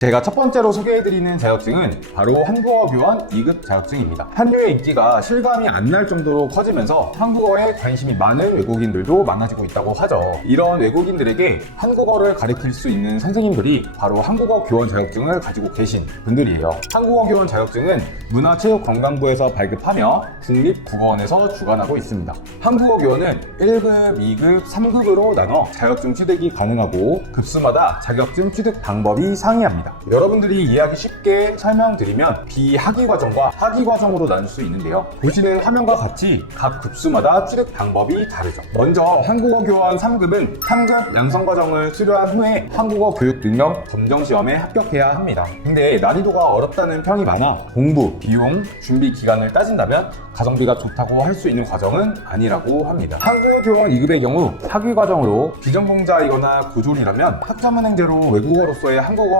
제가 첫 번째로 소개해드리는 자격증은 바로 한국어 교원 2급 자격증입니다. 한류의 인기가 실감이 안 날 정도로 커지면서 한국어에 관심이 많은 외국인들도 많아지고 있다고 하죠. 이런 외국인들에게 한국어를 가르칠 수 있는 선생님들이 바로 한국어 교원 자격증을 가지고 계신 분들이에요. 한국어 교원 자격증은 문화체육관광부에서 발급하며 국립국어원에서 주관하고 있습니다. 한국어 교원은 1급, 2급, 3급으로 나눠 자격증 취득이 가능하고 급수마다 자격증 취득 방법이 상이합니다. 여러분들이 이해하기 쉽게 설명드리면 비학위 과정과 학위 과정으로 나눌 수 있는데요. 보시는 화면과 같이 각 급수마다 취득 방법이 다르죠. 먼저 한국어 교원 3급은 3급 양성 과정을 수료한 후에 한국어 교육 능력 검정 시험에 합격해야 합니다. 근데 난이도가 어렵다는 평이 많아 공부, 비용, 준비 기간을 따진다면 가성비가 좋다고 할 수 있는 과정은 아니라고 합니다. 한국어 교원 2급의 경우 학위 과정으로 비전공자이거나 고졸이라면 학점은행제로 외국어로서의 한국어